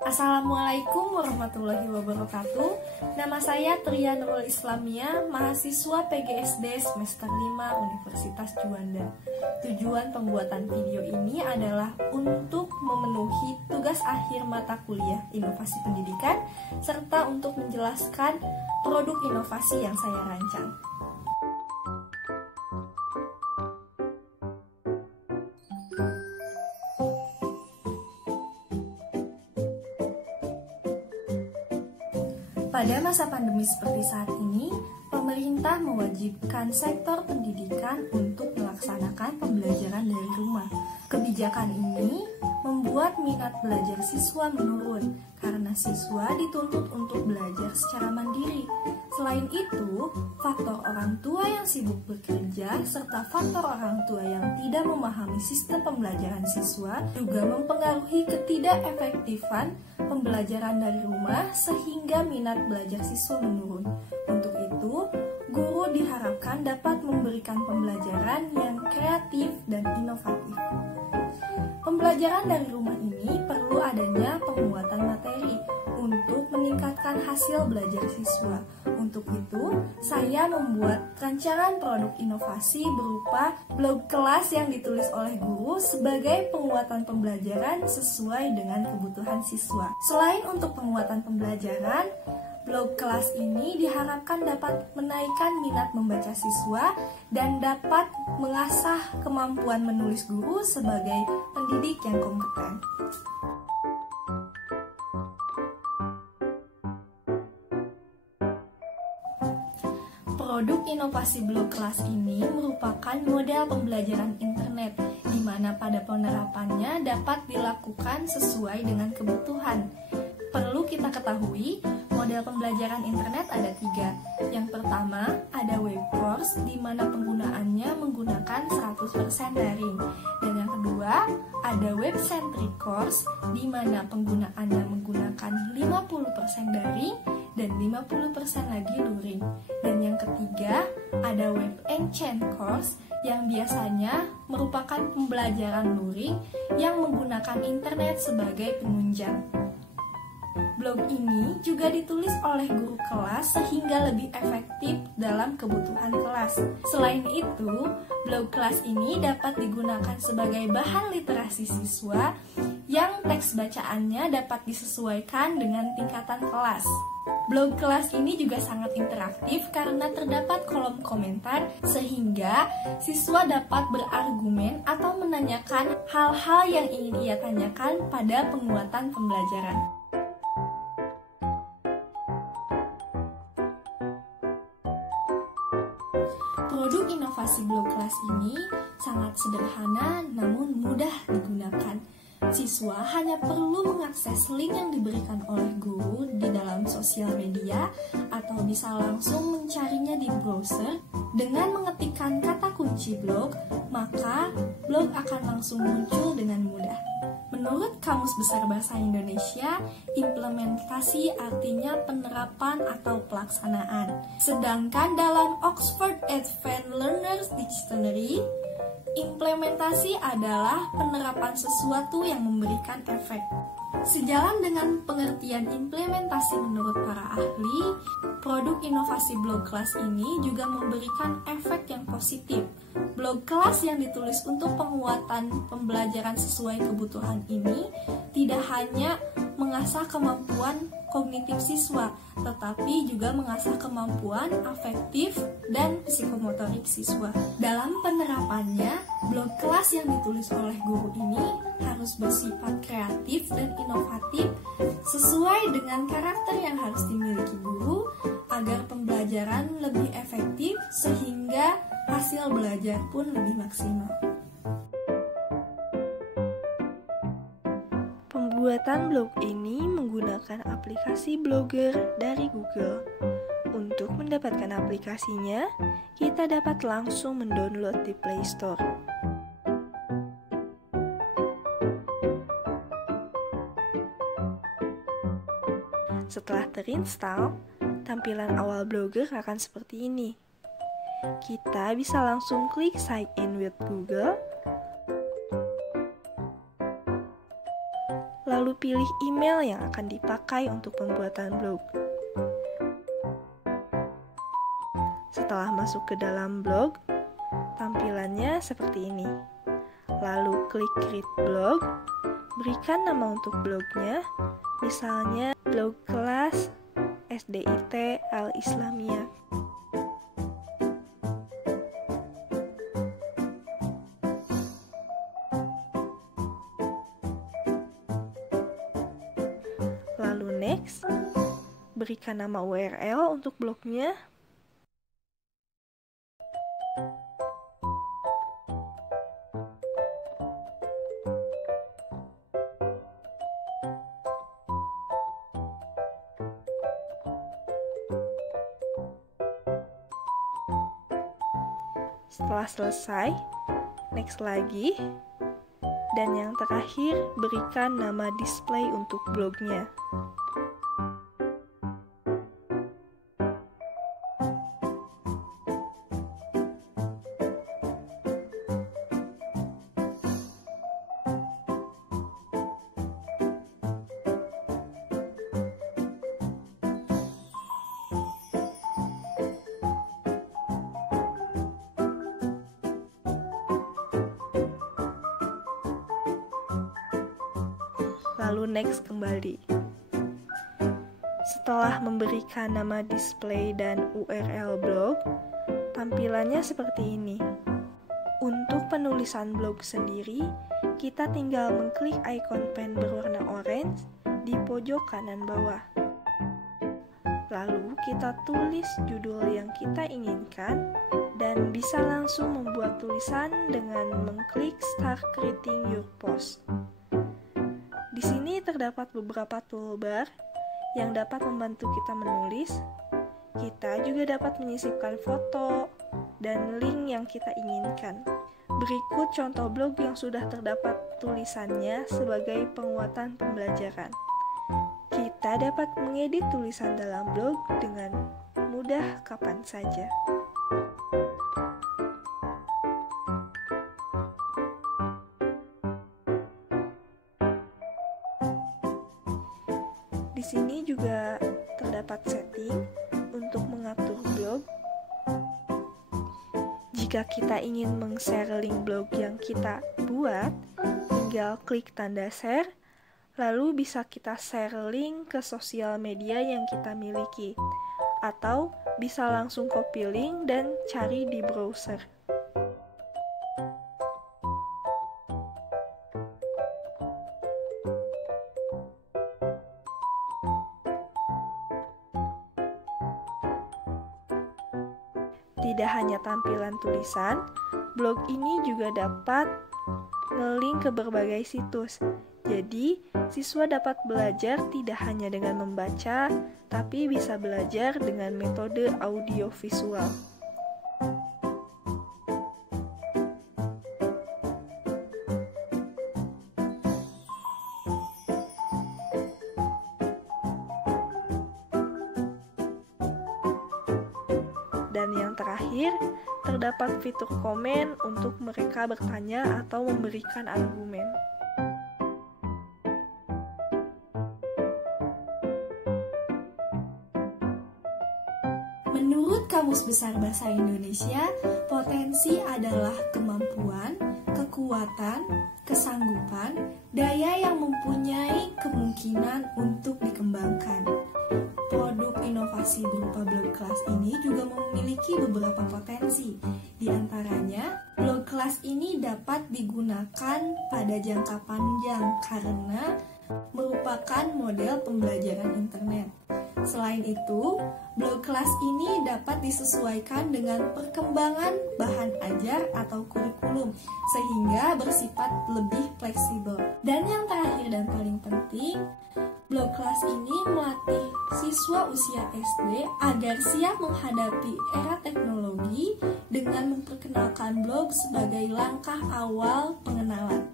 Assalamualaikum warahmatullahi wabarakatuh. Nama saya Tria Nurul Islamia, mahasiswa PGSD semester 5 Universitas Juanda. Tujuan pembuatan video ini adalah untuk memenuhi tugas akhir mata kuliah Inovasi Pendidikan serta untuk menjelaskan produk inovasi yang saya rancang. Pada masa pandemi seperti saat ini, pemerintah mewajibkan sektor pendidikan untuk melaksanakan pembelajaran dari rumah. Kebijakan ini membuat minat belajar siswa menurun karena siswa dituntut untuk belajar secara mandiri. Selain itu, faktor orang tua yang sibuk bekerja serta faktor orang tua yang tidak memahami sistem pembelajaran siswa juga mempengaruhi ketidakefektifan pembelajaran dari rumah sehingga minat belajar siswa menurun. Untuk itu, guru diharapkan dapat memberikan pembelajaran yang kreatif dan inovatif. Pembelajaran dari rumah ini perlu adanya penguatan materi untuk meningkatkan hasil belajar siswa. Untuk itu, saya membuat rancangan produk inovasi berupa blog kelas yang ditulis oleh guru sebagai penguatan pembelajaran sesuai dengan kebutuhan siswa. Selain untuk penguatan pembelajaran, blog kelas ini diharapkan dapat menaikkan minat membaca siswa dan dapat mengasah kemampuan menulis guru sebagai pendidik yang kompeten. Produk inovasi blog kelas ini merupakan model pembelajaran internet, di mana pada penerapannya dapat dilakukan sesuai dengan kebutuhan. Perlu kita ketahui, model pembelajaran internet ada 3. Yang pertama, ada web course, di mana penggunaannya menggunakan 100% daring. Dan yang kedua, ada web-centric course, di mana penggunaannya menggunakan 50% daring dan 50% lagi luring. Dan yang ketiga, ada web enchant course yang biasanya merupakan pembelajaran luring yang menggunakan internet sebagai penunjang. Blog ini juga ditulis oleh guru kelas sehingga lebih efektif dalam kebutuhan kelas. Selain itu, blog kelas ini dapat digunakan sebagai bahan literasi siswa yang teks bacaannya dapat disesuaikan dengan tingkatan kelas. Blog kelas ini juga sangat interaktif karena terdapat kolom komentar sehingga siswa dapat berargumen atau menanyakan hal-hal yang ingin ia tanyakan pada penguatan pembelajaran. Produk inovasi blog kelas ini sangat sederhana namun mudah digunakan. Siswa hanya perlu mengakses link yang diberikan oleh guru di dalam sosial media atau bisa langsung mencarinya di browser. Dengan mengetikkan kata kunci blog, maka blog akan langsung muncul dengan mudah. Menurut Kamus Besar Bahasa Indonesia, implementasi artinya penerapan atau pelaksanaan. Sedangkan dalam Oxford Advanced Learners Dictionary, implementasi adalah penerapan sesuatu yang memberikan efek. Sejalan dengan pengertian implementasi menurut para ahli, produk inovasi blog kelas ini juga memberikan efek yang positif. Blog kelas yang ditulis untuk penguatan pembelajaran sesuai kebutuhan ini tidak hanya mengasah kemampuan kognitif siswa, tetapi juga mengasah kemampuan afektif dan psikomotorik siswa. Dalam penerapannya, blog kelas yang ditulis oleh guru ini harus bersifat kreatif dan inovatif sesuai dengan karakter yang harus dimiliki guru agar pembelajaran lebih efektif sehingga hasil belajar pun lebih maksimal. Pembuatan blog ini menggunakan aplikasi Blogger dari Google. Untuk mendapatkan aplikasinya, kita dapat langsung mendownload di Play Store. Setelah terinstall, tampilan awal Blogger akan seperti ini. Kita bisa langsung klik sign in with Google, lalu pilih email yang akan dipakai untuk pembuatan blog. Setelah masuk ke dalam blog, tampilannya seperti ini. Lalu klik Create Blog, berikan nama untuk blognya, misalnya blog kelas SDIT Al-Islamiyah. Lalu next, berikan nama URL untuk blognya. Setelah selesai, next lagi. Dan yang terakhir, berikan nama display untuk blognya. Lalu next kembali. Setelah memberikan nama display dan URL blog, tampilannya seperti ini. Untuk penulisan blog sendiri, kita tinggal mengklik icon pen berwarna orange di pojok kanan bawah. Lalu kita tulis judul yang kita inginkan dan bisa langsung membuat tulisan dengan mengklik Start Creating Your Post. Di sini terdapat beberapa toolbar yang dapat membantu kita menulis. Kita juga dapat menyisipkan foto dan link yang kita inginkan. Berikut contoh blog yang sudah terdapat tulisannya sebagai penguatan pembelajaran. Kita dapat mengedit tulisan dalam blog dengan mudah kapan saja. Di sini juga terdapat setting untuk mengatur blog. Jika kita ingin meng-share link blog yang kita buat, tinggal klik tanda share, lalu bisa kita share link ke sosial media yang kita miliki, atau bisa langsung copy link dan cari di browser. Tidak hanya tampilan tulisan, blog ini juga dapat nge-link ke berbagai situs. Jadi, siswa dapat belajar tidak hanya dengan membaca, tapi bisa belajar dengan metode audiovisual. Dan yang terakhir, terdapat fitur komen untuk mereka bertanya atau memberikan argumen. Menurut Kamus Besar Bahasa Indonesia, potensi adalah kemampuan, kekuatan, kesanggupan, daya yang mempunyai kemungkinan untuk dikembangkan. Produk inovasi berupa blog kelas ini juga memiliki beberapa potensi. Di antaranya, blog kelas ini dapat digunakan pada jangka panjang karena merupakan model pembelajaran internet. Selain itu, blog kelas ini dapat disesuaikan dengan perkembangan bahan ajar atau kurikulum sehingga bersifat lebih fleksibel. Dan yang terakhir dan paling penting, blog kelas ini melatih siswa usia SD agar siap menghadapi era teknologi dengan memperkenalkan blog sebagai langkah awal pengenalan.